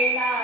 पहिला